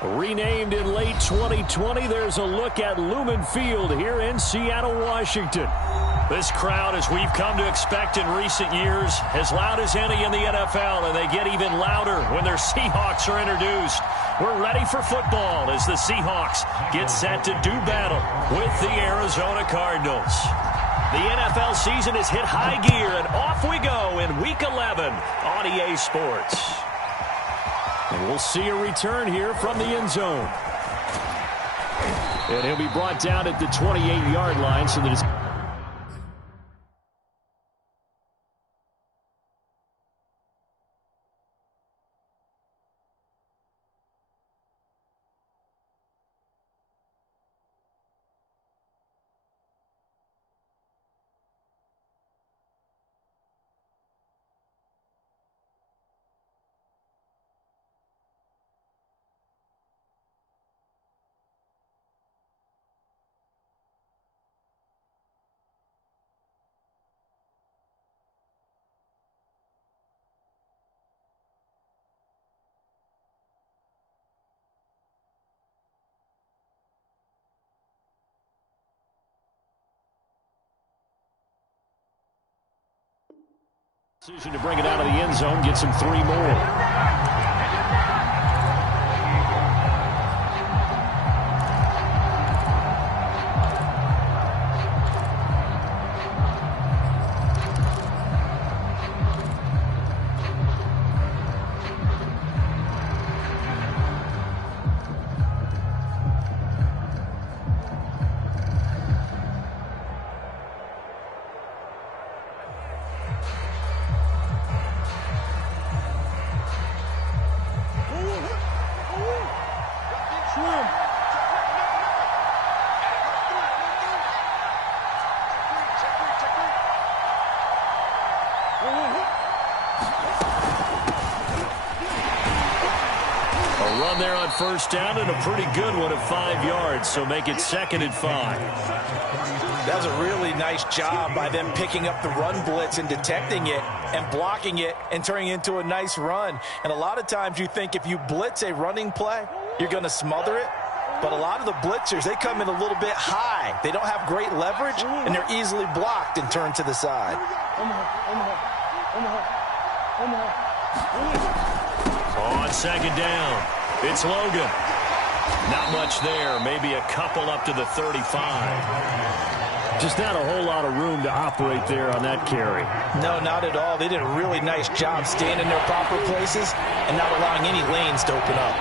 Renamed in late 2020, there's a look at Lumen Field here in Seattle, Washington. This crowd, as we've come to expect in recent years, as loud as any in the NFL, and they get even louder when their Seahawks are introduced. We're ready for football as the Seahawks get set to do battle with the Arizona Cardinals. The NFL season has hit high gear, and off we go in Week 11 on EA Sports. And we'll see a return here from the end zone. And he'll be brought down at the 28-yard line so that it's... Decision to bring it out of the end zone, gets him 3 more. Run there on first down, and a pretty good one of 5 yards, so make it 2nd and 5. That was a really nice job by them picking up the run blitz and detecting it and blocking it and turning it into a nice run. And a lot of times you think if you blitz a running play, you're going to smother it. But a lot of the blitzers, they come in a little bit high. They don't have great leverage, and they're easily blocked and turned to the side. On 2nd down, it's Logan. Not much there, maybe a couple up to the 35. Just not a whole lot of room to operate there on that carry. No, not at all. They did a really nice job staying in their proper places and not allowing any lanes to open up.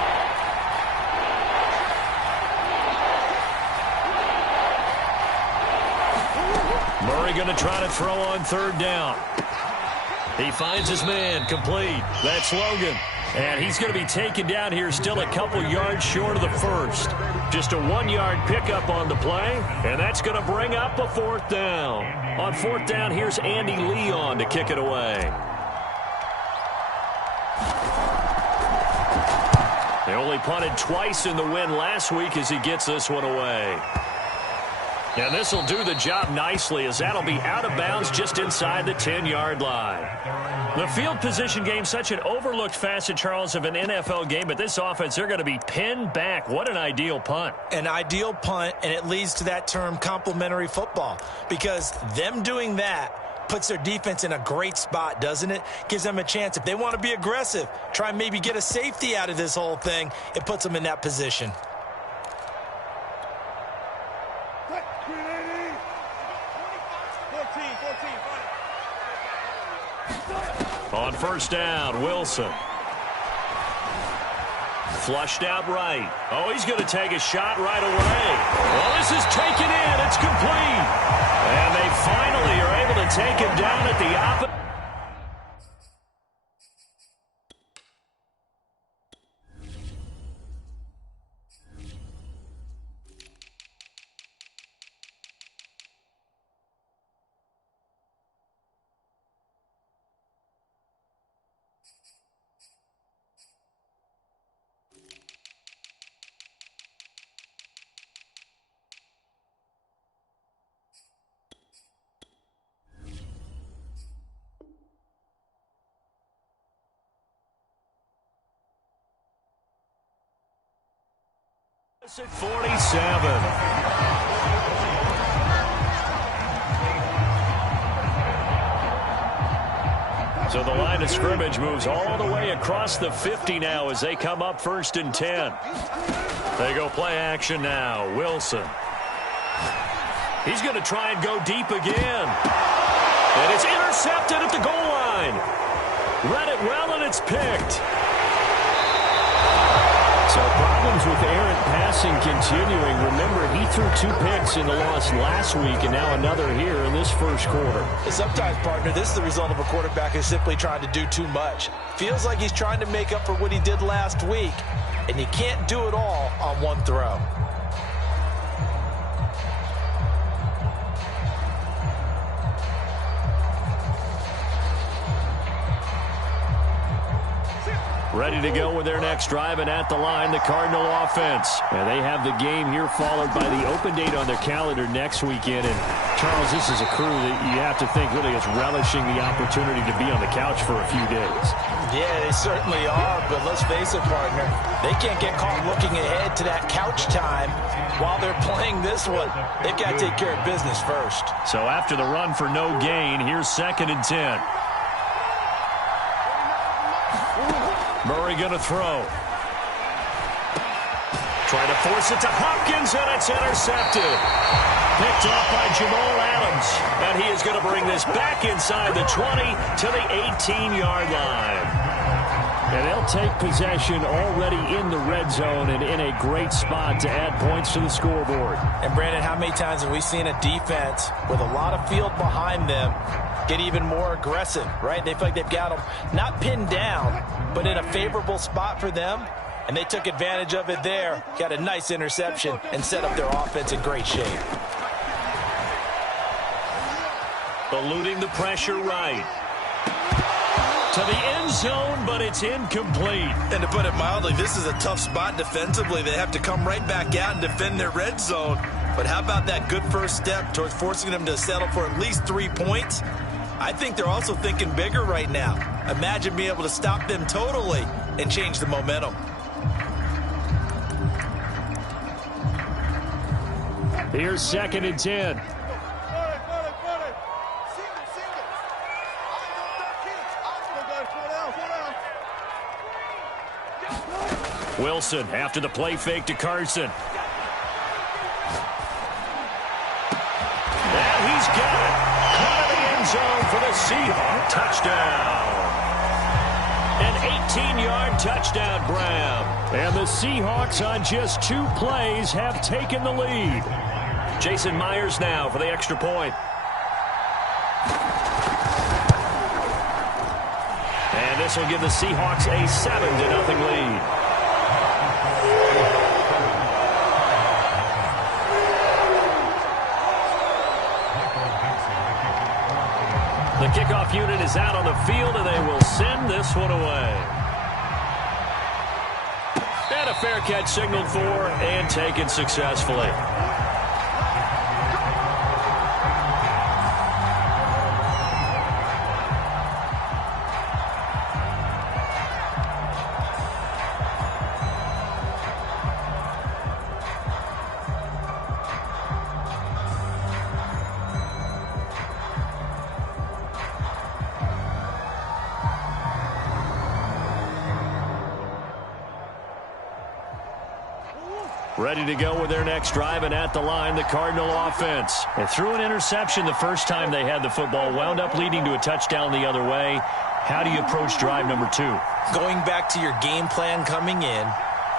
Murray going to try to throw on 3rd down. He finds his man, complete. That's Logan. And he's going to be taken down here, still a couple yards short of the first. Just a 1-yard pickup on the play, and that's going to bring up a 4th down. On 4th down, here's Andy Leon to kick it away. They only punted twice in the win last week as he gets this one away. And this will do the job nicely, as that'll be out of bounds just inside the 10-yard line. The field position game, such an overlooked facet, Charles, of an NFL game, but this offense, they're going to be pinned back. What an ideal punt. An ideal punt, and it leads to that term complementary football, because them doing that puts their defense in a great spot, doesn't it? Gives them a chance. If they want to be aggressive, try and maybe get a safety out of this whole thing, it puts them in that position. On 1st down, Wilson. Flushed out right. Oh, he's going to take a shot right away. Well, this is taken in. It's complete. And they finally are able to take him down at the opposite. At 47. So the line of scrimmage moves all the way across the 50 now as they come up 1st and 10. They go play action now. Wilson. He's going to try and go deep again. And it's intercepted at the goal line. Read it well, and it's picked. So problems with errant passing continuing. Remember, he threw 2 picks in the loss last week, and now another here in this first quarter. Sometimes, partner, this is the result of a quarterback who's simply trying to do too much. Feels like he's trying to make up for what he did last week, and you can't do it all on one throw. Ready to go with their next drive, and at the line, the Cardinal offense. And they have the game here followed by the open date on their calendar next weekend. And, Charles, this is a crew that you have to think really is relishing the opportunity to be on the couch for a few days. Yeah, they certainly are, but let's face it, partner. They can't get caught looking ahead to that couch time while they're playing this one. They've got to take care of business first. So after the run for no gain, here's 2nd and 10. Murray going to throw. Trying to force it to Hopkins, and it's intercepted. Picked off by Jamal Adams. And he is going to bring this back inside the 20 to the 18-yard line. And they'll take possession already in the red zone and in a great spot to add points to the scoreboard. And, Brandon, how many times have we seen a defense with a lot of field behind them get even more aggressive, right? They feel like they've got them not pinned down, but in a favorable spot for them, and they took advantage of it there. Got a nice interception and set up their offense in great shape. Eluding the pressure right. To the end zone, but it's incomplete. And to put it mildly, this is a tough spot defensively. They have to come right back out and defend their red zone. But how about that good first step towards forcing them to settle for at least 3 points? I think they're also thinking bigger right now. Imagine being able to stop them totally and change the momentum. Here's 2nd and 10. Wilson after the play fake to Carson. And he's got it. Caught in the end zone for the Seahawks. Touchdown. An 18-yard touchdown grab. And the Seahawks on just 2 plays have taken the lead. Jason Myers now for the extra point. And this will give the Seahawks a 7-0 lead. The kickoff unit is out on the field, and they will send this one away. And a fair catch signaled for and taken successfully. Ready to go with their next drive, and at the line, the Cardinal offense. They threw an interception the first time they had the football, wound up leading to a touchdown the other way. How do you approach drive number 2? Going back to your game plan coming in,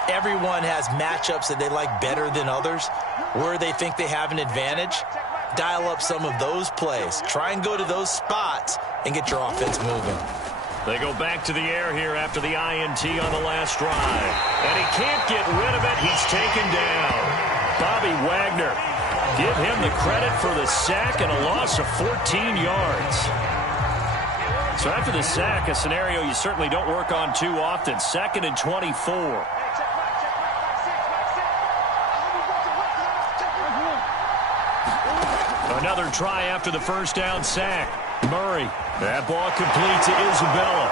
everyone has matchups that they like better than others, where they think they have an advantage. Dial up some of those plays. Try and go to those spots and get your offense moving. They go back to the air here after the INT on the last drive. And he can't get rid of it. He's taken down. Bobby Wagner. Give him the credit for the sack and a loss of 14 yards. So after the sack, a scenario you certainly don't work on too often. 2nd and 24. Another try after the first down sack. Murray. That ball complete to Isabella.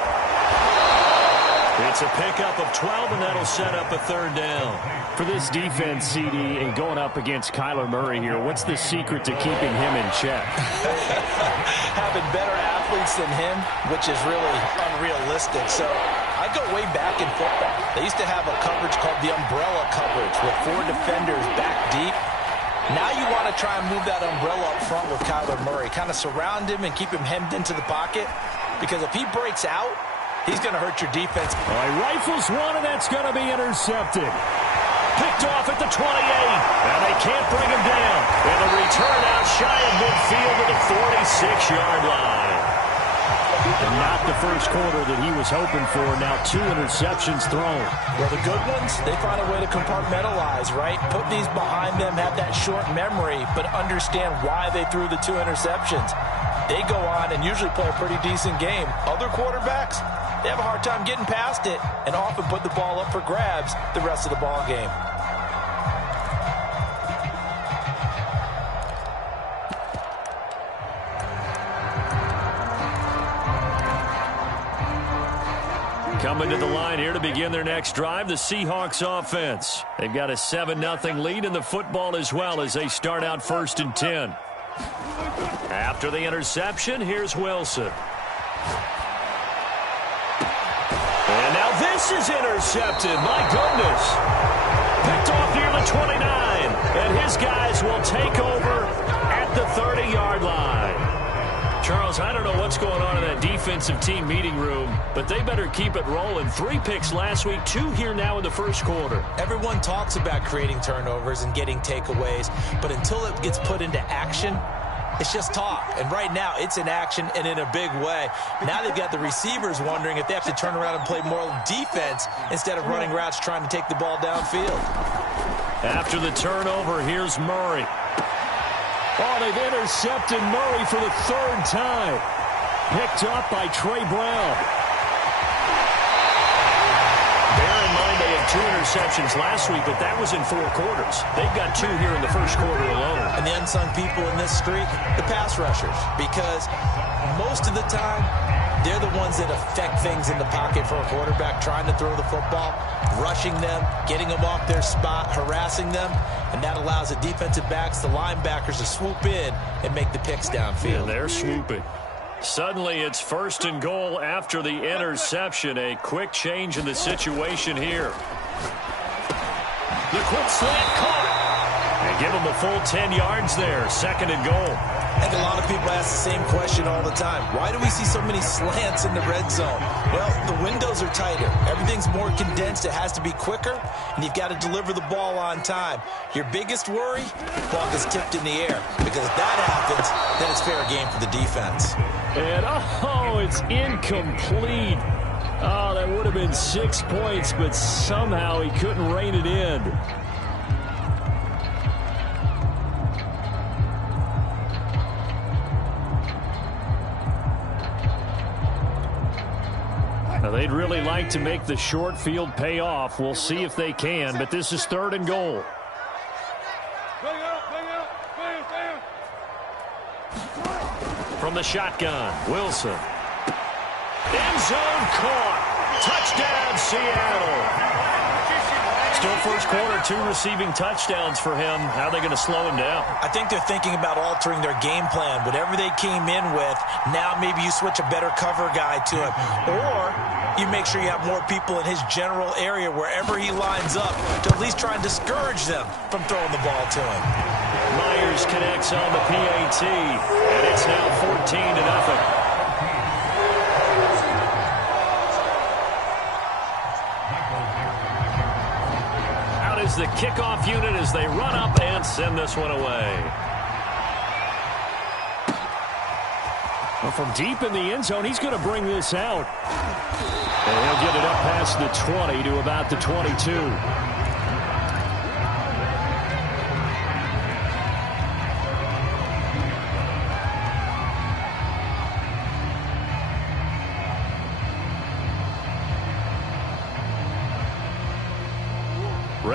It's a pickup of 12, and that'll set up a third down. For this defense, CD, and going up against Kyler Murray here, what's the secret to keeping him in check? Having better athletes than him, which is really unrealistic. So I go way back in football. They used to have a coverage called the umbrella coverage with 4 defenders back deep. Now you want to try and move that umbrella up front with Kyler Murray. Kind of surround him and keep him hemmed into the pocket. Because if he breaks out, he's going to hurt your defense. Well, he rifles one, and that's going to be intercepted. Picked off at the 28. And they can't bring him down. And a return out shy of midfield to the 46-yard line. And not the first quarter that he was hoping for. Now 2 interceptions thrown. Well, the good ones, they find a way to compartmentalize, right? Put these behind them, have that short memory, but understand why they threw the 2 interceptions. They go on and usually play a pretty decent game. Other quarterbacks, they have a hard time getting past it and often put the ball up for grabs the rest of the ball game. Coming to the line here to begin their next drive, the Seahawks offense. They've got a 7-0 lead in the football as well as they start out 1st and 10. After the interception, here's Wilson. And now this is intercepted. My goodness. Picked off near the 29. And his guys will take over at the 30-yard line. Charles, I don't know what's going on in that defensive team meeting room, but they better keep it rolling. 3 picks last week, 2 here now in the first quarter. Everyone talks about creating turnovers and getting takeaways, but until it gets put into action, it's just talk. And right now, it's in action and in a big way. Now they've got the receivers wondering if they have to turn around and play more defense instead of running routes trying to take the ball downfield. After the turnover, here's Murray. Oh, they've intercepted Murray for the 3rd time. Picked up by Trey Brown. Bear in mind they had 2 interceptions last week, but that was in 4 quarters. They've got 2 here in the first quarter alone. And the unsung people in this streak, the pass rushers. Because most of the time, they're the ones that affect things in the pocket for a quarterback, trying to throw the football, rushing them, getting them off their spot, harassing them, and that allows the defensive backs, the linebackers, to swoop in and make the picks downfield. And they're swooping. Suddenly, it's 1st and goal after the interception. A quick change in the situation here. The quick slant caught. And give them a full 10 yards there. 2nd and goal. I think a lot of people ask the same question all the time. Why do we see so many slants in the red zone? Well, the windows are tighter. Everything's more condensed. It has to be quicker, and you've got to deliver the ball on time. Your biggest worry, the ball gets tipped in the air. Because if that happens, then it's fair game for the defense. And, oh, it's incomplete. Oh, that would have been 6 points, but somehow he couldn't rein it in. Now, they'd really like to make the short field pay off. We'll see if they can, but this is 3rd and goal. From the shotgun, Wilson. End zone caught. Touchdown, Seattle. Still first quarter, 2 receiving touchdowns for him. How are they going to slow him down? I think they're thinking about altering their game plan. Whatever they came in with, now maybe you switch a better cover guy to him. Or you make sure you have more people in his general area wherever he lines up to at least try and discourage them from throwing the ball to him. Myers connects on the PAT, and it's now 14-0. The kickoff unit as they run up and send this one away. Well, from deep in the end zone, he's going to bring this out. And he'll get it up past the 20 to about the 22.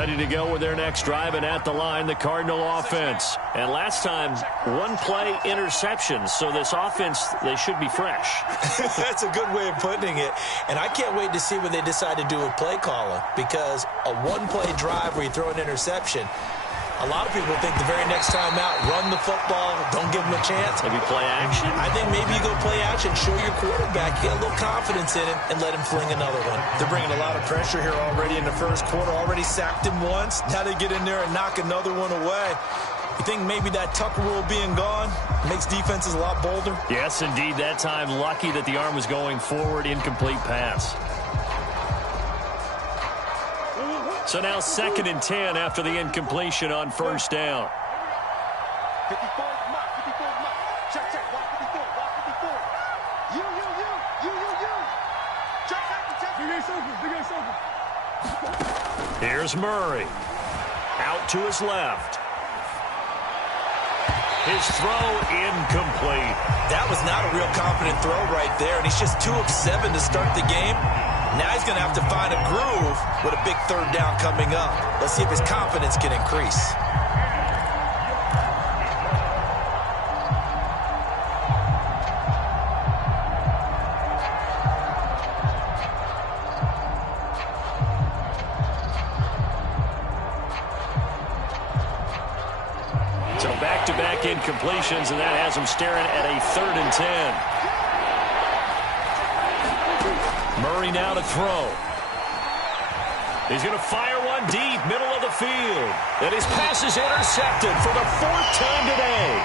Ready to go with their next drive, and at the line, the Cardinal offense. And last time, one play interception, so this offense, they should be fresh. That's a good way of putting it. And I can't wait to see what they decide to do with play calling, because a one-play drive where you throw an interception, a lot of people think the very next time out, run the football, don't give them a chance. Maybe play action? I think maybe you go play action, show your quarterback, get a little confidence in him, and let him fling another one. They're bringing a lot of pressure here already in the first quarter. Already sacked him once. Now they get in there and knock another one away. You think maybe that Tucker rule being gone makes defenses a lot bolder? Yes, indeed. That time, lucky that the arm was going forward, incomplete pass. So now 2nd and 10 after the incompletion on first down. Here's Murray. Out to his left. His throw incomplete. That was not a real confident throw right there, and he's just 2 of 7 to start the game. Now he's going to have to find a groove with a big 3rd down coming up. Let's see if his confidence can increase. So back-to-back incompletions, and that has him staring at a 3rd and 10. Murray now to throw. He's going to fire one deep, middle of the field. And his pass is intercepted for the 4th time today.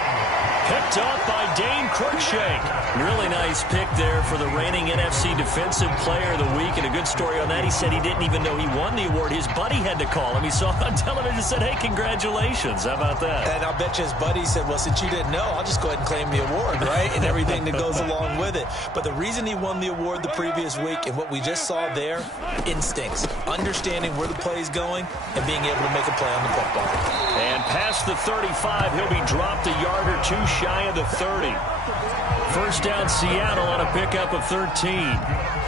Picked up by Dane Cruikshank. Really nice pick there for the reigning NFC Defensive Player of the Week. And a good story on that, he said he didn't even know he won the award. His buddy had to call him. He saw it on television and said, hey, congratulations. How about that? And I'll bet you his buddy said, well, since you didn't know, I'll just go ahead and claim the award, right? And everything that goes along with it. But the reason he won the award the previous week and what we just saw there, instincts, understanding where the play is going and being able to make a play on the football. And past the 35, he'll be dropped a yard or two shy of the 30. First down, Seattle on a pickup of 13.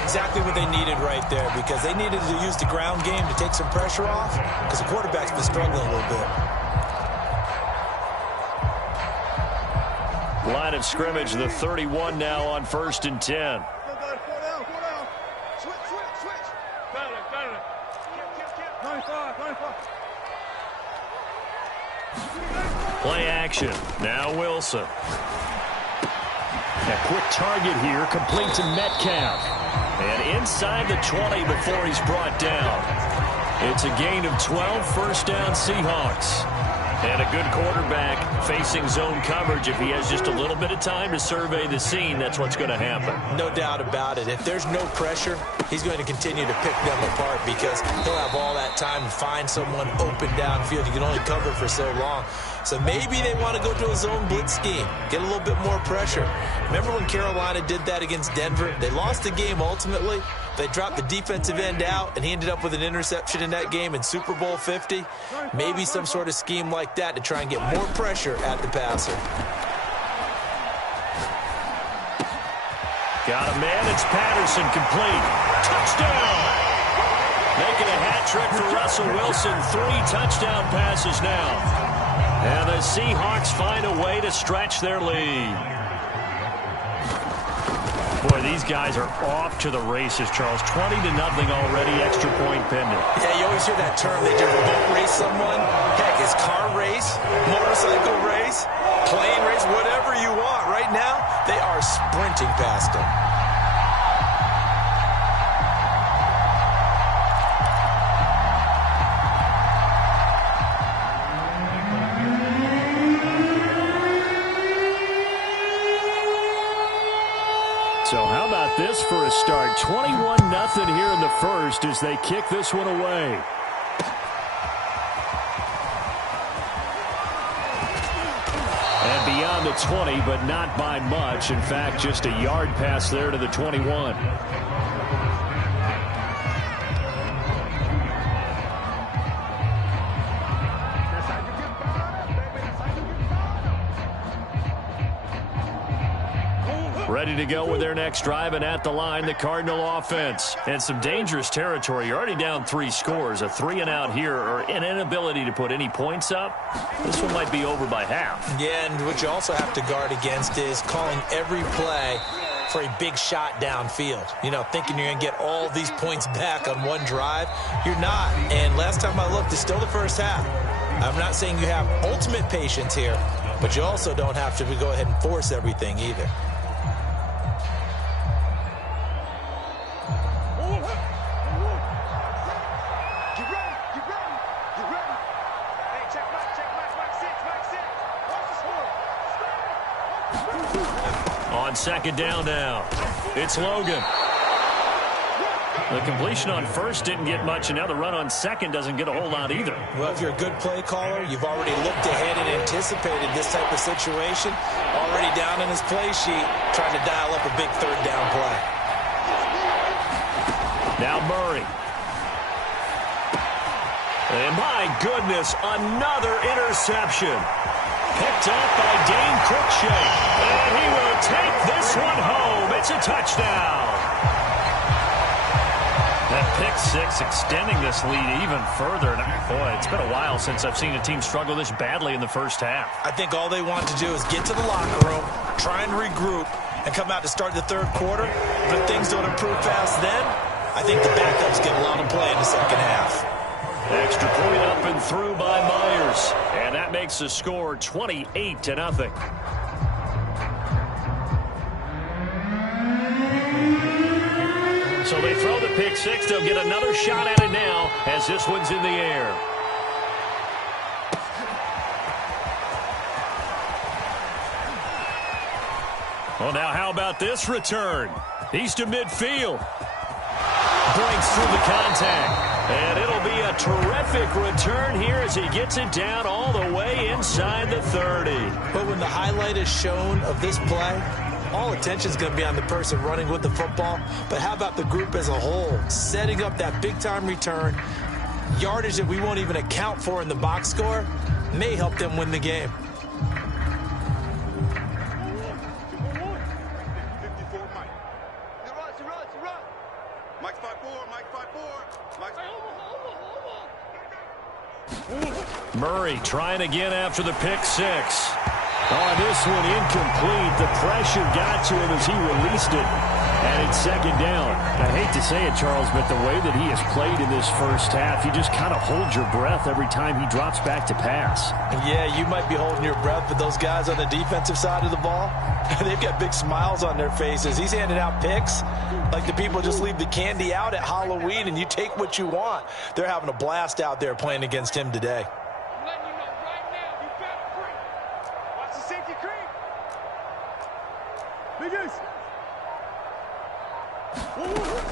Exactly what they needed right there, because they needed to use the ground game to take some pressure off, because the quarterback's been struggling a little bit. Line of scrimmage, the 31 now on 1st and 10. Play action. Now Wilson. A quick target here, complete to Metcalf. And inside the 20 before he's brought down. It's a gain of 12, first down Seahawks. And a good quarterback facing zone coverage. If he has just a little bit of time to survey the scene, that's what's going to happen. No doubt about it. If there's no pressure, he's going to continue to pick them apart, because he'll have all that time to find someone open downfield. You can only cover for so long. So maybe they want to go to a zone blitz scheme, get a little bit more pressure. Remember when Carolina did that against Denver? They lost the game ultimately. They dropped the defensive end out, and he ended up with an interception in that game in Super Bowl 50. Maybe some sort of scheme like that to try and get more pressure at the passer. Got a man. It's Patterson, complete. Touchdown! Making a hat trick for Russell Wilson. 3 touchdown passes now. And the Seahawks find a way to stretch their lead. Boy, these guys are off to the races, Charles. 20-0 already, extra point pending. Yeah, you always hear that term. They just boat race someone. Heck, it's car race, motorcycle race, plane race, whatever you want. Right now, they are sprinting past them. So how about this for a start? 21-0 here in the first as they kick this one away. And beyond the 20, but not by much. In fact, just a yard pass there to the 21. Ready to go with their next drive, and at the line, the Cardinal offense. And some dangerous territory. You're already down 3 scores. A 3-and-out here, or an inability to put any points up. This one might be over by half. Yeah, and what you also have to guard against is calling every play for a big shot downfield. You know, thinking you're going to get all these points back on one drive. You're not. And last time I looked, it's still the first half. I'm not saying you have ultimate patience here, but you also don't have to go ahead and force everything either. On second down now, it's Logan. The completion on first didn't get much, and now the run on second doesn't get a whole lot either. Well, if you're a good play caller, you've already looked ahead and anticipated this type of situation. Already down in his play sheet, trying to dial up a big third down play. Now Murray. And my goodness, another interception. Picked up by Dane Cruikshank. And he will take this one home. It's a touchdown. That pick six extending this lead even further. And boy, it's been a while since I've seen a team struggle this badly in the first half. I think all they want to do is get to the locker room, try and regroup, and come out to start the third quarter. But if things don't improve fast then, I think the backups get a lot of play in the second half. Extra point up and through by Myers. And that makes the score 28-0. So they throw the pick six. They'll get another shot at it now as this one's in the air. Well, now how about this return? He's to midfield. Breaks through the contact. And it'll be a terrific return here as he gets it down all the way inside the 30. But when the highlight is shown of this play, all attention is going to be on the person running with the football. But how about the group as a whole? Setting up that big-time return, yardage that we won't even account for in the box score, may help them win the game. Murray trying again after the pick six. Oh, this one incomplete. The pressure got to him as he released it. And it's second down. I hate to say it, Charles, but the way that he has played in this first half, you just kind of hold your breath every time he drops back to pass. Yeah, you might be holding your breath, but those guys on the defensive side of the ball, they've got big smiles on their faces. He's handing out picks like the people just leave the candy out at Halloween and you take what you want. They're having a blast out there playing against him today.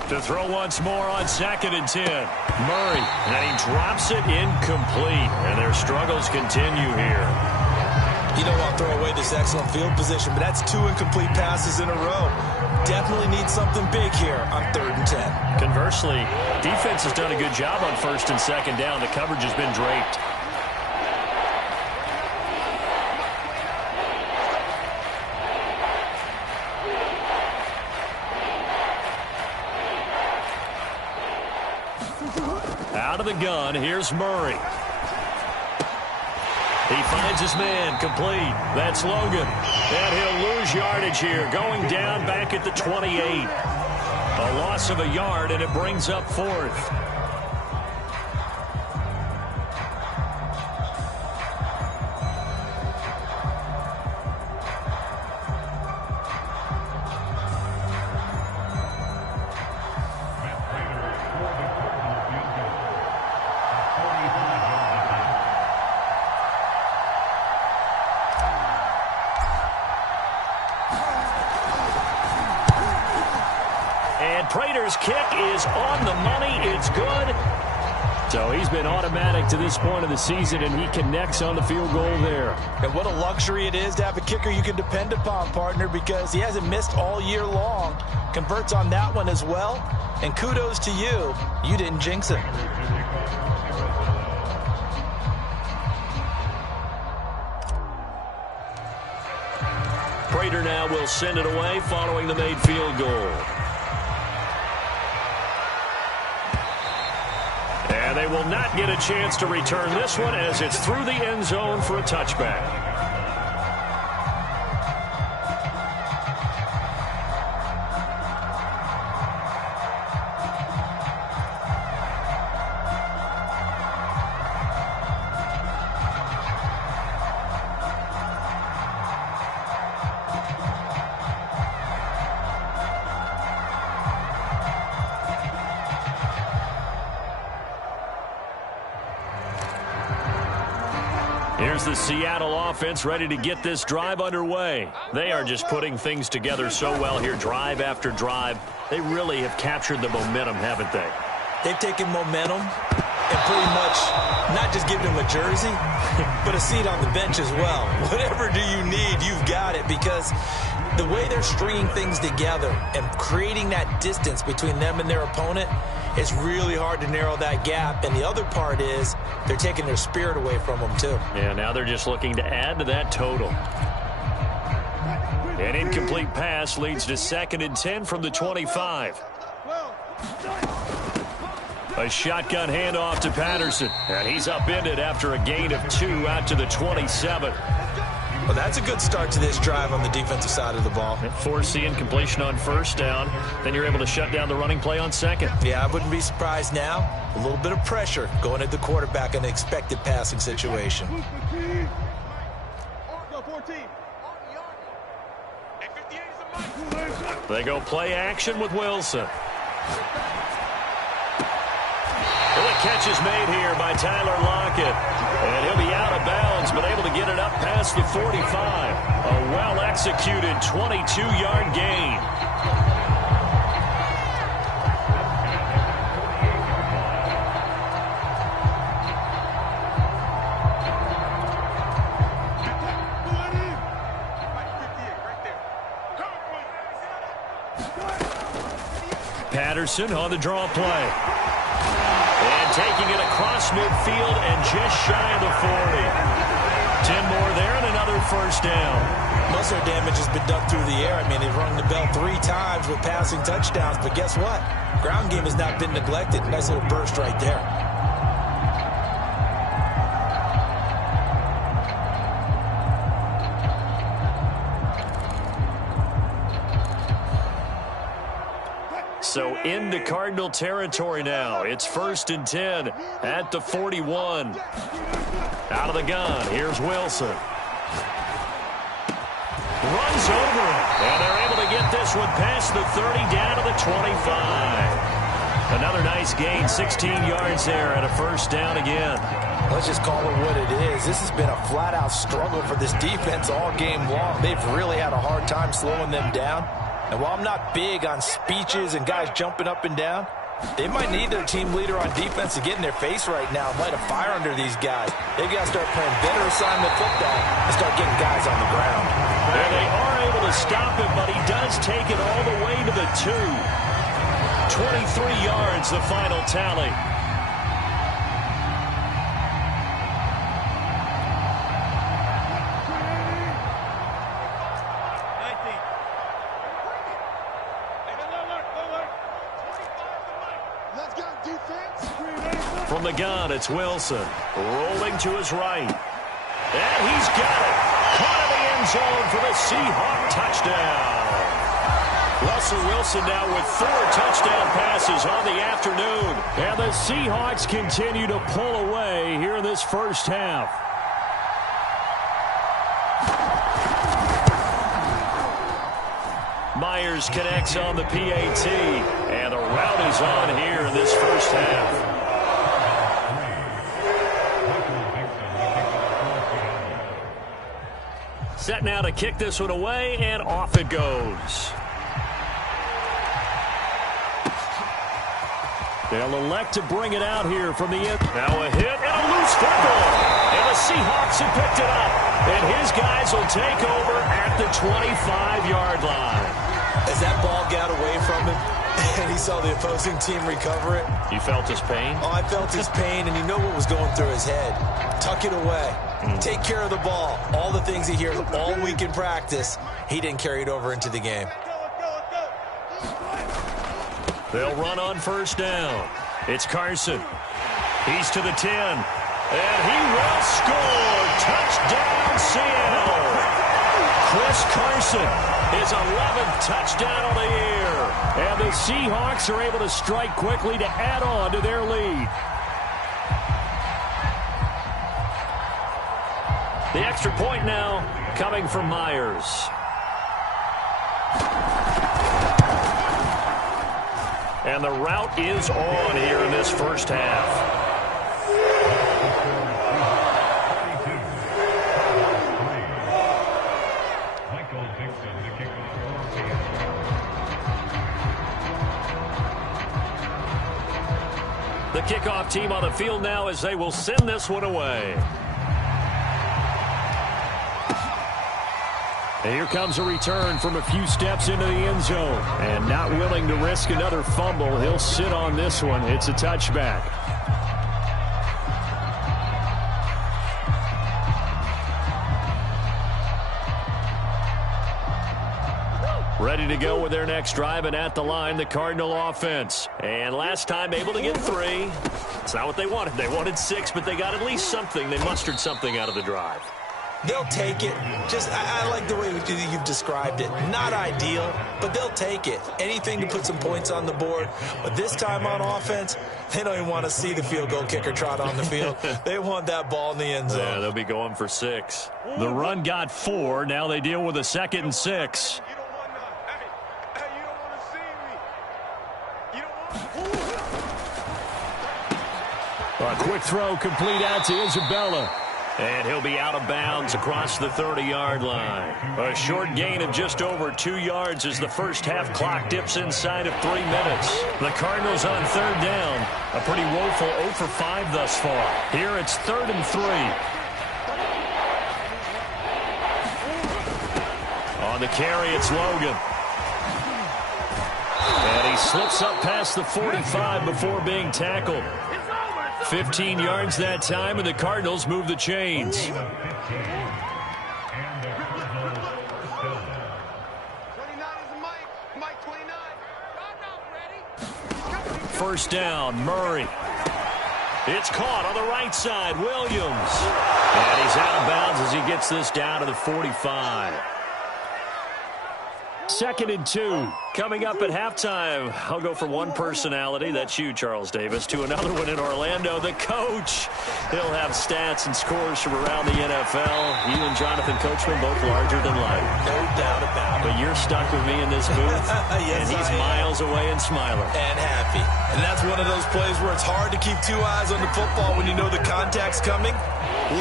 To throw once more on second and 10. Murray, and he drops it incomplete. And their struggles continue here. You don't want to throw away this excellent field position, but that's 2 incomplete passes in a row. Definitely need something big here on 3rd and 10. Conversely, defense has done a good job on 1st and 2nd down. The coverage has been draped. Out of the gun, here's Murray. He finds his man, complete. That's Logan. And he'll lose yardage here, going down back at the 28. A loss of a yard, and it brings up 4th. Prater's kick is on the money. It's good. So he's been automatic to this point of the season, and he connects on the field goal there. And what a luxury it is to have a kicker you can depend upon, partner, because he hasn't missed all year long. Converts on that one as well. And kudos to you. You didn't jinx him. Prater now will send it away following the made field goal. And they will not get a chance to return this one as it's through the end zone for a touchback. Here's the Seattle offense ready to get this drive underway. They are just putting things together so well here, drive after drive. They really have captured the momentum, haven't they? They've taken momentum and pretty much not just given them a jersey, but a seat on the bench as well. Whatever do you need, you've got it, because the way they're stringing things together and creating that distance between them and their opponent, it's really hard to narrow that gap. And the other part is they're taking their spirit away from them, too. Yeah, now they're just looking to add to that total. An incomplete pass leads to 2nd and 10 from the 25. A shotgun handoff to Patterson. And he's upended after a gain of 2 out to the 27. Well, that's a good start to this drive on the defensive side of the ball. Force the incompletion on 1st down. Then you're able to shut down the running play on 2nd. Yeah, I wouldn't be surprised now. A little bit of pressure going at the quarterback in an expected passing situation. They go play action with Wilson. Well, the catch is made here by Tyler Lockett. And he'll be out of bounds, but able to get it up past the 45. A well-executed 22-yard gain. Patterson on the draw play. And taking it across midfield and just shy of the 40. 10 more there and another 1st down. Most of their damage has been done through the air. I mean, they've rung the bell 3 times with passing touchdowns. But guess what? Ground game has not been neglected. Nice little burst right there. So into Cardinal territory now. It's 1st and 10 at the 41. Out of the gun. Here's Wilson. Runs over it. And they're able to get this one past the 30 down to the 25. Another nice gain. 16 yards there and a 1st down again. Let's just call it what it is. This has been a flat-out struggle for this defense all game long. They've really had a hard time slowing them down. And while I'm not big on speeches and guys jumping up and down, they might need their team leader on defense to get in their face right now and light a fire under these guys. They've got to start playing better assignment football and start getting guys on the ground. And they are able to stop him, but he does take it all the way to the 2. 23 yards, the final tally. From the gun, it's Wilson. Rolling to his right. And he's got it. Caught in the end zone for the Seahawks touchdown. Russell Wilson now with 4 touchdown passes on the afternoon. And the Seahawks continue to pull away here in this 1st half. Myers connects on the PAT. And the route is on here in this 1st half. Set now to kick this one away, and off it goes. They'll elect to bring it out here from the end. Now a hit and a loose football. And the Seahawks have picked it up. And his guys will take over at the 25-yard line. As that ball got away from him, and he saw the opposing team recover it. You felt his pain? Oh, I felt his pain, and you know what was going through his head. Tuck it away. Take care of the ball. All the things he hears all week in practice, he didn't carry it over into the game. They'll run on first down. It's Carson. He's to the 10. And he will score. Touchdown, Seattle. Chris Carson, his 11th touchdown of the year. And the Seahawks are able to strike quickly to add on to their lead. The extra point now coming from Myers. And the route is on here in this first half. The kickoff team on the field now as they will send this one away. And here comes a return from a few steps into the end zone. And not willing to risk another fumble, he'll sit on this one. It's a touchback. Ready to go with their next drive, and at the line, the Cardinal offense. And last time able to get 3. It's not what they wanted. They wanted 6, but they got at least something. They mustered something out of the drive. They'll take it. I like the way you've described it. Not ideal, but they'll take it. Anything to put some points on the board. But this time on offense, they don't even want to see the field goal kicker trot on the field. They want that ball in the end zone. Yeah, they'll be going for 6. The run got 4. Now they deal with a 2nd and 6. A quick throw complete out to Isabella. And he'll be out of bounds across the 30-yard line. A short gain of just over 2 yards as the first half clock dips inside of 3 minutes. The Cardinals on 3rd down. A pretty woeful 0 for 5 thus far. Here it's 3rd and 3. On the carry, it's Logan. And he slips up past the 45 before being tackled. 15 yards that time, and the Cardinals move the chains. First down, Murray. It's caught on the right side, Williams. And he's out of bounds as he gets this down to the 45. 2nd and 2. Coming up at halftime, I'll go from one personality, that's you, Charles Davis, to another one in Orlando, the coach. He'll have stats and scores from around the NFL. You and Jonathan Coachman, both larger than life. No doubt about it. But you're stuck with me in this booth, yes, and he's miles away and smiling. And happy. And that's one of those plays where it's hard to keep 2 eyes on the football when you know the contact's coming,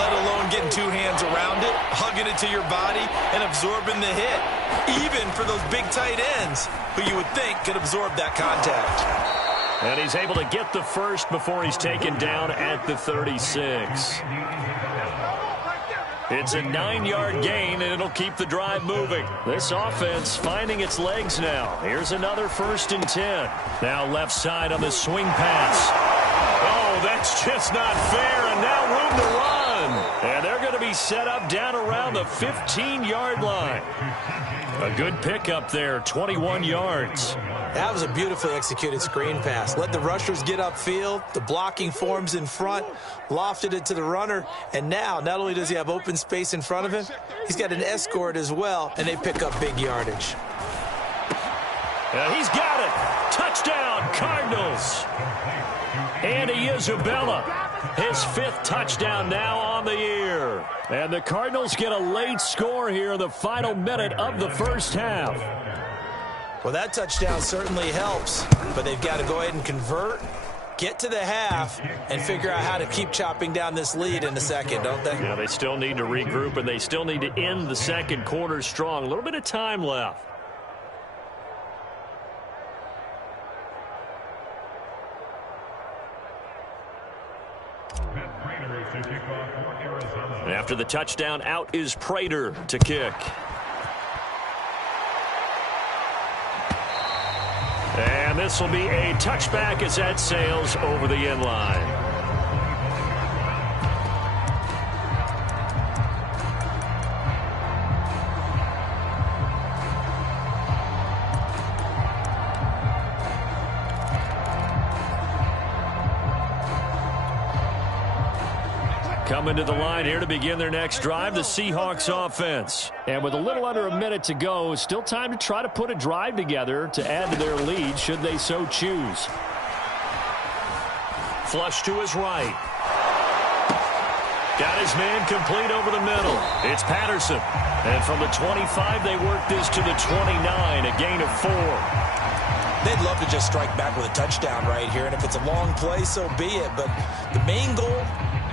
let alone getting 2 hands around it, hugging it to your body, and absorbing the hit. Even for those big tight ends who you would think could absorb that contact. And he's able to get the first before he's taken down at the 36. It's a 9-yard gain, and it'll keep the drive moving. This offense finding its legs now. Here's another 1st and 10. Now left side on the swing pass. Oh, that's just not fair, and now room to run. And they're going to be set up down around the 15-yard line. A good pickup there, 21 yards. That was a beautifully executed screen pass. Let the rushers get upfield. The blocking forms in front. Lofted it to the runner. And now, not only does he have open space in front of him, he's got an escort as well, and they pick up big yardage. He's got it. Touchdown, Cardinals. Andy Isabella, his 5th touchdown now on the year. And the Cardinals get a late score here in the final minute of the first half. Well, that touchdown certainly helps, but they've got to go ahead and convert, get to the half, and figure out how to keep chopping down this lead in the second, don't they? Yeah, they still need to regroup, and they still need to end the second quarter strong. A little bit of time left. After the touchdown, out is Prater to kick. And This will be a touchback as that sails over the end line. Coming to the line here to begin their next drive, the Seahawks offense. And with a little under a minute to go, still time to try to put a drive together to add to their lead should they so choose. Flush to his right. Got his man complete over the middle. It's Patterson. And from the 25, they work this to the 29, a gain of 4. They'd love to just strike back with a touchdown right here, and if it's a long play, so be it. But the main goal,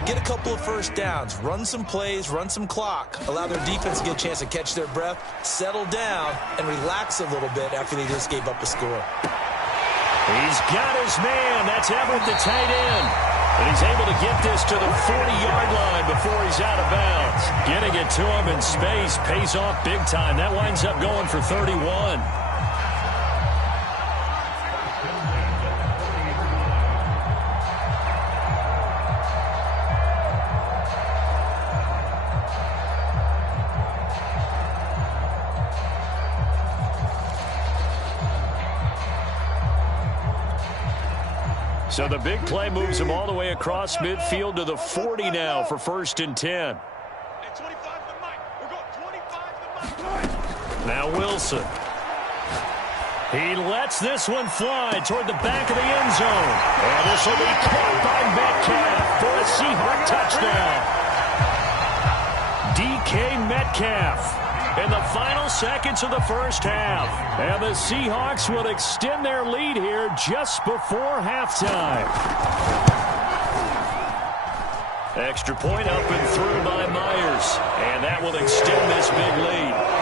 get a couple of first downs, run some plays, run some clock, allow their defense to get a chance to catch their breath, settle down, and relax a little bit after they just gave up a score. He's got his man. That's Everett, the tight end. And he's able to get this to the 40-yard line before he's out of bounds. Getting it to him in space pays off big time. That winds up going for 31. So the big play moves him all the way across midfield to the 40 now for 1st and 10. Now Wilson. He lets this one fly toward the back of the end zone. And this will be caught by Metcalf for a Seahawk touchdown. DK Metcalf in the final seconds of the first half. And the Seahawks will extend their lead here just before halftime. Extra point up and through by Myers. And that will extend this big lead.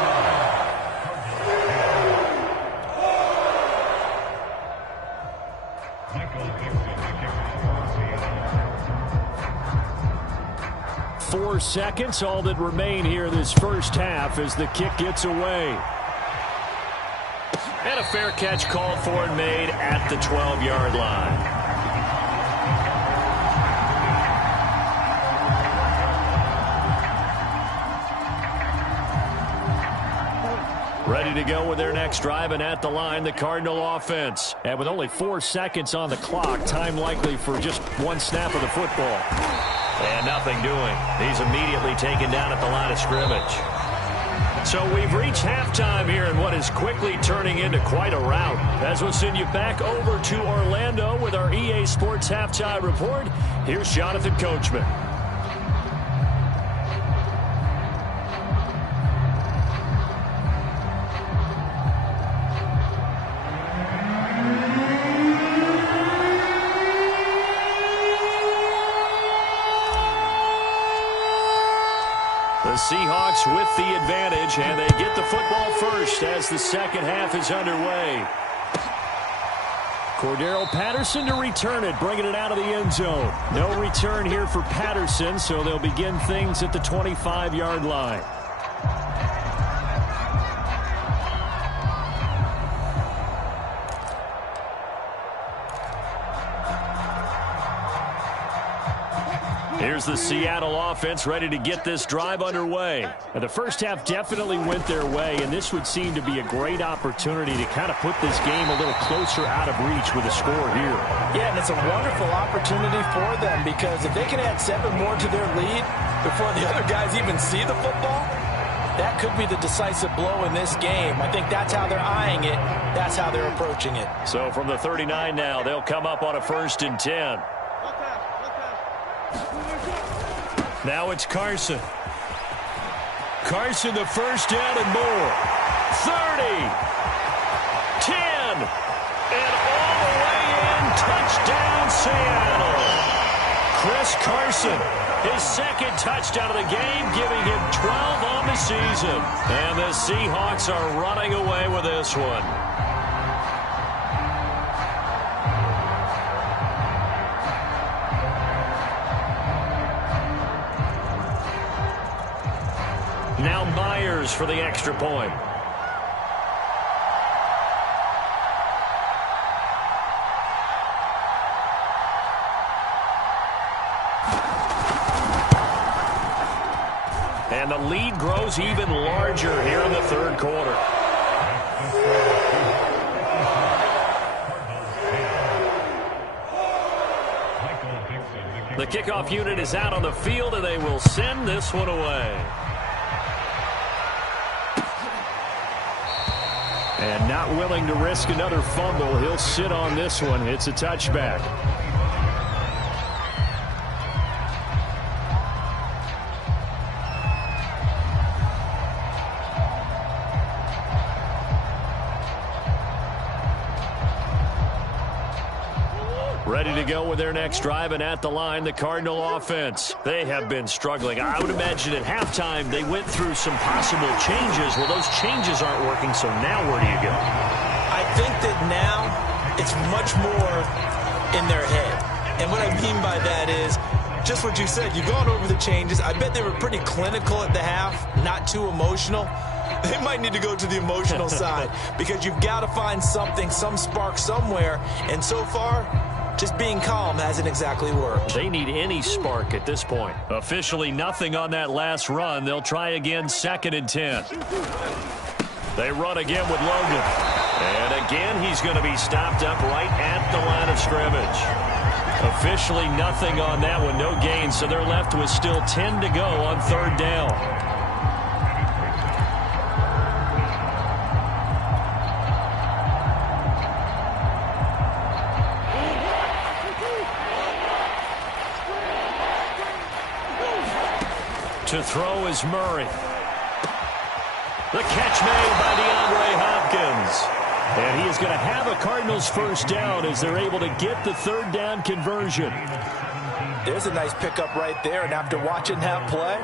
Four seconds, all that remain here this first half as the kick gets away. And a fair catch called for and made at the 12-yard line. Ready to go with their next drive, and at the line, the Cardinal offense. And with only 4 seconds on the clock, time likely for just one snap of the football. And nothing doing. He's immediately taken down at the line of scrimmage. So we've reached halftime here in what is quickly turning into quite a rout. As we'll send you back over to Orlando with our EA Sports Halftime Report. Here's Jonathan Coachman. The Seahawks with the advantage, and they get the football first as the second half is underway. Cordero Patterson to return it, bringing it out of the end zone. No return here for Patterson, so they'll begin things at the 25-yard line. Here's the Seattle offense ready to get this drive underway. And the first half definitely went their way, and this would seem to be a great opportunity to kind of put this game a little closer out of reach with a score here. Yeah, and it's a wonderful opportunity for them because if they can add 7 more to their lead before the other guys even see the football, that could be the decisive blow in this game. I think that's how they're eyeing it. That's how they're approaching it. So from the 39 now, they'll come up on a 1st and 10. Now it's Carson. Carson, the first down and more. 30. 10. And all the way in. Touchdown, Seattle. Chris Carson, his second touchdown of the game, giving him 12 on the season. And the Seahawks are running away with this one. Now Myers for the extra point. And the lead grows even larger here in the third quarter. The kickoff unit is out on the field, and they will send this one away. And not willing to risk another fumble, he'll sit on this one. It's a touchback. Ready to go with their next drive, and at the line, the Cardinal offense. They have been struggling. I would imagine at halftime they went through some possible changes. Well, those changes aren't working, so now where do you go? I think that now it's much more in their head. And what I mean by that is just what you said. You've gone over the changes. I bet they were pretty clinical at the half, not too emotional. They might need to go to the emotional side because you've got to find something, some spark somewhere. And so far, just being calm hasn't exactly worked. They need any spark at this point. Officially nothing on that last run. They'll try again, 2nd and 10. They run again with Logan. And again, he's going to be stopped up right at the line of scrimmage. Officially nothing on that one, no gain. So they're left with still 10 to go on 3rd down. To throw is Murray. The catch made by DeAndre Hopkins. And he is going to have a Cardinals first down as they're able to get the 3rd down conversion. There's a nice pickup right there, and after watching that play,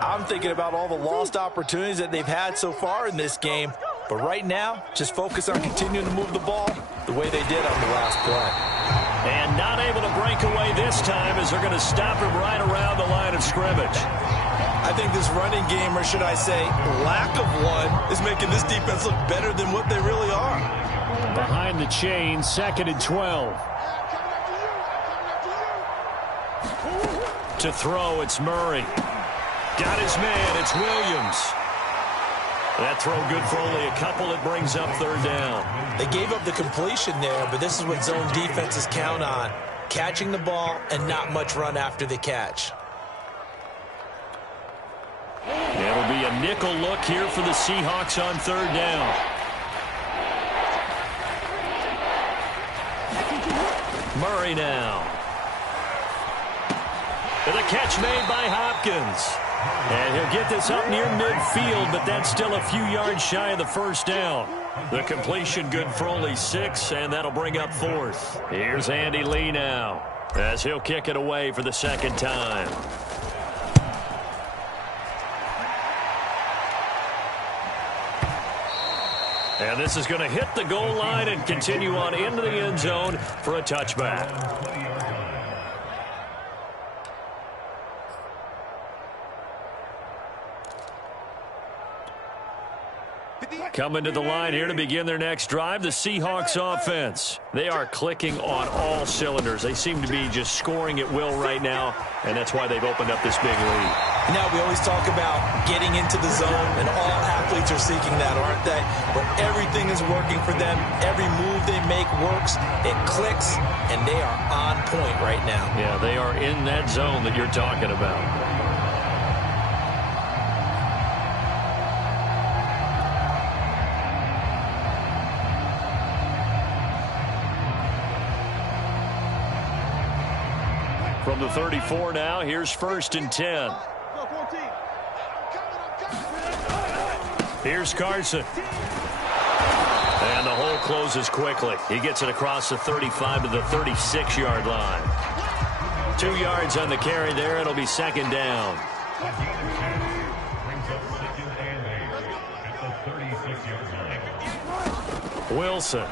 I'm thinking about all the lost opportunities that they've had so far in this game. But right now, just focus on continuing to move the ball the way they did on the last play. And not able to break away this time as they're going to stop him right around the line of scrimmage. I think this running game, or should I say lack of one, is making this defense look better than what they really are. Behind the chain, 2nd and 12. To throw, it's Murray. Got his man, it's Williams. That throw good for only a couple. It brings up 3rd down. They gave up the completion there, but this is what zone defenses count on. Catching the ball and not much run after the catch. It'll be a nickel look here for the Seahawks on 3rd down. Murray now. And the catch made by Hopkins. And he'll get this up near midfield, but that's still a few yards shy of the first down. The completion good for only 6, and that'll bring up 4th. Here's Andy Lee now as he'll kick it away for the 2nd time. And this is going to hit the goal line and continue on into the end zone for a touchback. Coming to the line here to begin their next drive, the Seahawks offense. They are clicking on all cylinders. They seem to be just scoring at will right now, and that's why they've opened up this big lead. Now, we always talk about getting into the zone, and all athletes are seeking that, aren't they? But everything is working for them. Every move they make works. It clicks, and they are on point right now. Yeah, they are in that zone that you're talking about. From the 34 now, here's 1st and 10. Here's Carson. And the hole closes quickly. He gets it across the 35 to the 36-yard line. 2 yards on the carry there. It'll be 2nd down. Wilson.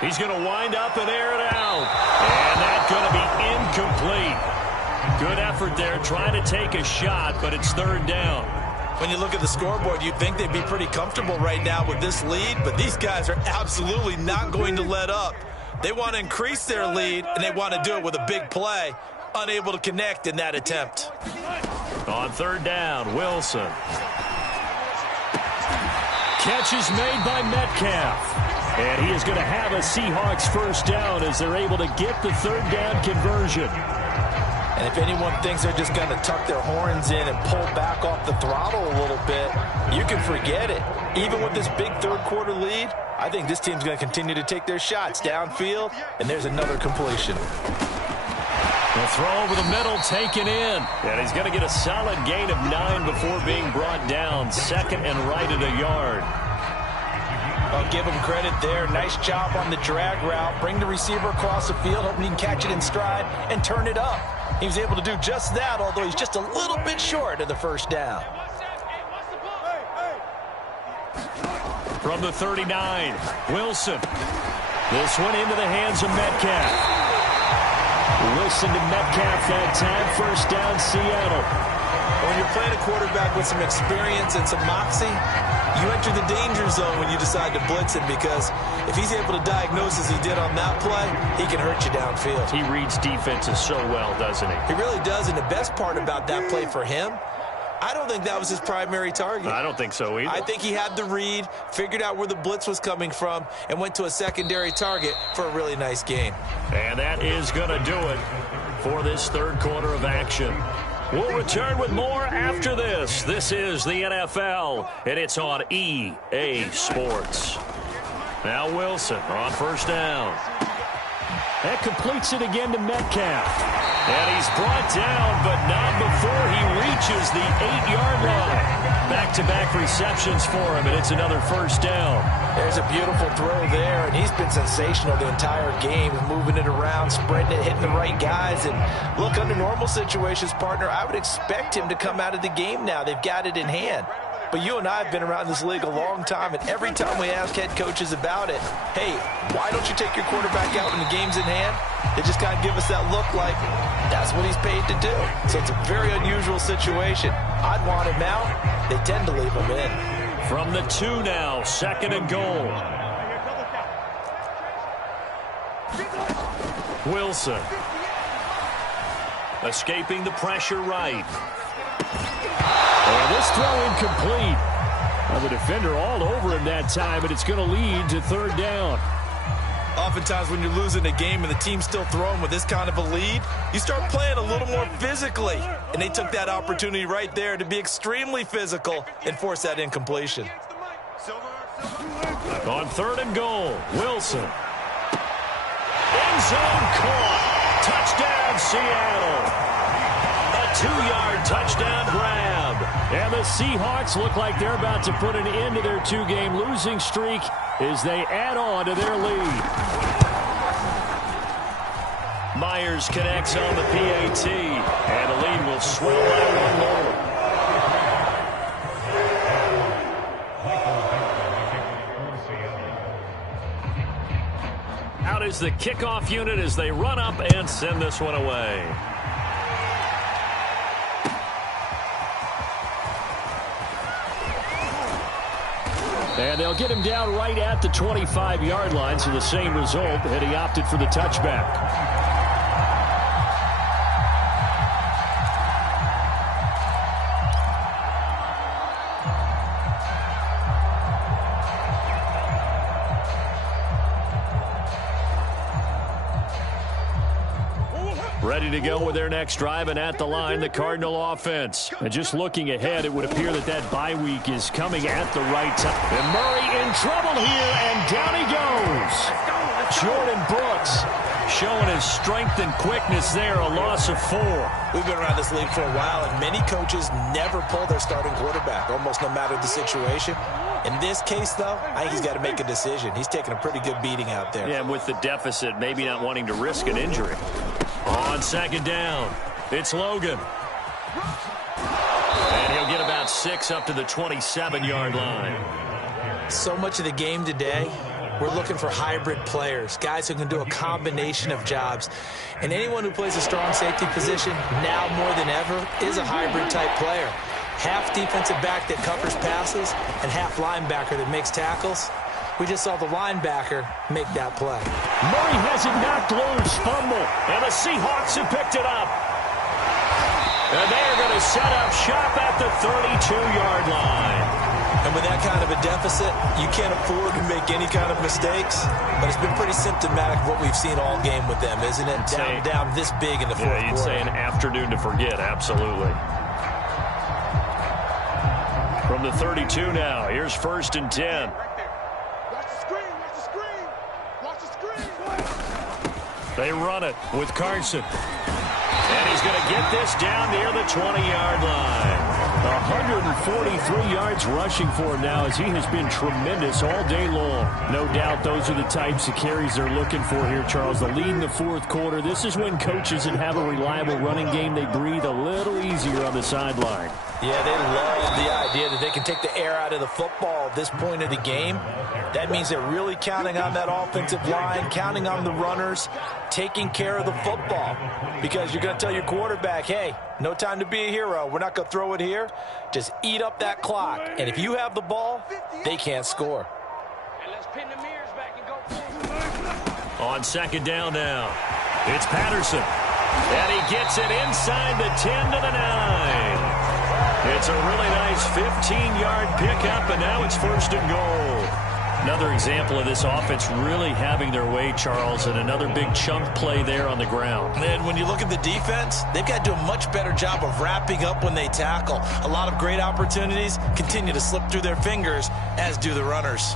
He's going to wind up and air it out. And that's going to be incomplete. Good effort there, trying to take a shot, but it's 3rd down. When you look at the scoreboard, you'd think they'd be pretty comfortable right now with this lead, but these guys are absolutely not going to let up. They want to increase their lead, and they want to do it with a big play. Unable to connect in that attempt. On third down, Wilson. Catch is made by Metcalf. And he is going to have a Seahawks first down as they're able to get the third down conversion. And if anyone thinks they're just going to tuck their horns in and pull back off the throttle a little bit, you can forget it. Even with this big third-quarter lead, I think this team's going to continue to take their shots downfield, and there's another completion. The throw over the middle, taken in. And he's going to get a solid gain of 9 before being brought down. Second and right at a yard. I'll give him credit there. Nice job on the drag route. Bring the receiver across the field, hoping he can catch it in stride and turn it up. He was able to do just that, although he's just a little bit short of the first down. From the 39, Wilson. This one into the hands of Metcalf. Listen to Metcalf that time. First down, Seattle. When you're playing a quarterback with some experience and some moxie, you enter the danger zone when you decide to blitz him, because if he's able to diagnose as he did on that play, he can hurt you downfield. He reads defenses so well, doesn't he? He really does, and the best part about that play for him, I don't think that was his primary target. I don't think so either. I think he had the read, figured out where the blitz was coming from, and went to a secondary target for a really nice gain. And that is going to do it for this third quarter of action. We'll return with more after this. This is the NFL, and it's on EA Sports. Now Wilson on first down. That completes it again to Metcalf. And he's brought down, but not before he reaches the 8-yard line. Back-to-back receptions for him, and it's another first down. There's a beautiful throw there, and he's been sensational the entire game, moving it around, spreading it, hitting the right guys. And look, under normal situations, partner, I would expect him to come out of the game now. They've got it in hand. But you and I have been around this league a long time, and every time we ask head coaches about it, hey, why don't you take your quarterback out when the game's in hand? They just kind of give us that look like that's what he's paid to do. So it's a very unusual situation. I'd want him out. They tend to leave him in. From the 2 now, second and goal. Wilson. Escaping the pressure right. And this throw incomplete. Well, the defender all over him that time, and it's going to lead to third down. Oftentimes when you're losing a game and the team's still throwing with this kind of a lead, you start playing a little more physically. And they took that opportunity right there to be extremely physical and force that incompletion. On third and goal, Wilson. End zone caught. Touchdown, Seattle. A 2-yard touchdown grab. And the Seahawks look like they're about to put an end to their 2-game losing streak as they add on to their lead. Myers connects on the PAT, and the lead will swell by 1 more. Out is the kickoff unit as they run up and send this one away. And they'll get him down right at the 25-yard line, so the same result had he opted for the touchback. Ready to go with their next drive, and at the line, the Cardinal offense. And just looking ahead, it would appear that that bye week is coming at the right time. And Murray in trouble here, and down he goes. Jordan Brooks showing his strength and quickness there, a loss of 4. We've been around this league for a while, and many coaches never pull their starting quarterback, almost no matter the situation. In this case, though, I think he's got to make a decision. He's taking a pretty good beating out there. Yeah, with the deficit, maybe not wanting to risk an injury. On second down, it's Logan. And he'll get about 6 up to the 27-yard line. So much of the game today, we're looking for hybrid players, guys who can do a combination of jobs. And anyone who plays a strong safety position, now more than ever, is a hybrid-type player. Half defensive back that covers passes and half linebacker that makes tackles. We just saw the linebacker make that play. Murray has it knocked loose, fumble, and the Seahawks have picked it up. And they're going to set up shop at the 32-yard line. And with that kind of a deficit, you can't afford to make any kind of mistakes. But it's been pretty symptomatic of what we've seen all game with them, isn't it? Down this big in the fourth quarter. Yeah, you'd say an afternoon to forget, absolutely. From the 32 now, here's 1st and 10. Watch the screen, watch the screen, watch the screen. They run it with Carson. And he's going to get this down near the 20-yard line. 143 yards rushing for him now as he has been tremendous all day long. No doubt those are the types of carries they're looking for here, Charles. The lead in the fourth quarter. This is when coaches that have a reliable running game, they breathe a little easier on the sideline. Yeah, they love the idea that they can take the air out of the football at this point of the game. That means they're really counting on that offensive line, counting on the runners, taking care of the football. Because you're going to tell your quarterback, hey, no time to be a hero. We're not going to throw it here. Just eat up that clock. And if you have the ball, they can't score. Let's pin the mirrors back and go. On 2nd down now, it's Patterson. And he gets it inside the 10 to the 9. It's a really nice 15-yard pickup, and now it's 1st and goal. Another example of this offense really having their way, Charles, and another big chunk play there on the ground. And when you look at the defense, they've got to do a much better job of wrapping up when they tackle. A lot of great opportunities continue to slip through their fingers, as do the runners.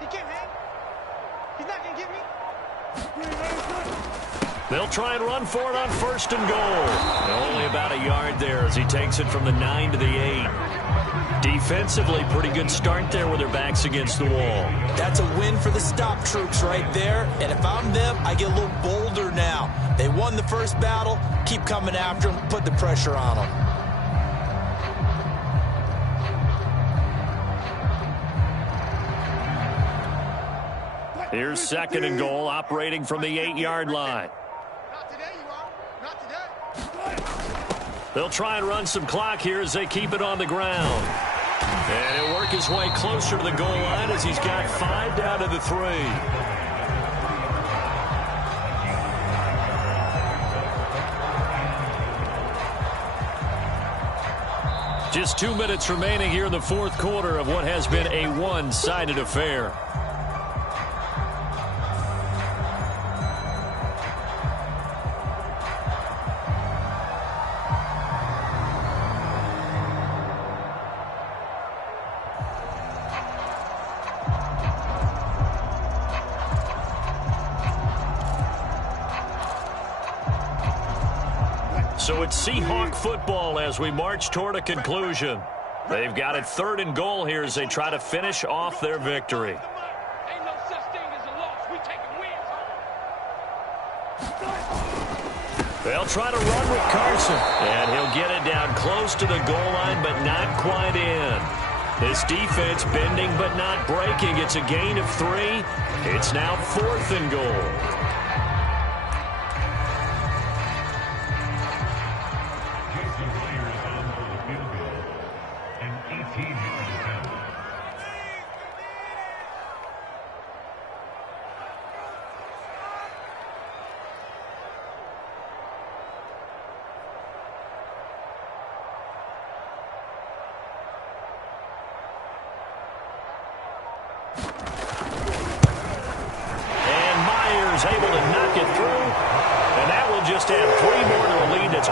He can't hang. He's not going to get me. They'll try and run for it on 1st and goal. Only about a yard there as he takes it from the 9 to the 8. Defensively, pretty good start there with their backs against the wall. That's a win for the stop troops right there. And if I'm them, I get a little bolder now. They won the first battle. Keep coming after them. Put the pressure on them. Here's 2nd and goal, operating from the 8-yard line. Not today, you are. Not today. They'll try and run some clock here as they keep it on the ground. And he'll work his way closer to the goal line as he's got 5 down to the 3. Just 2 minutes remaining here in the fourth quarter of what has been a one-sided affair. So it's Seahawk football as we march toward a conclusion. They've got it 3rd and goal here as they try to finish off their victory. Ain't no such thing as a loss. We taking wins. They'll try to run with Carson. And he'll get it down close to the goal line, but not quite in. This defense bending but not breaking. It's a gain of 3. It's now 4th and goal. Able to knock it through, and that will just add 3 more to a lead that's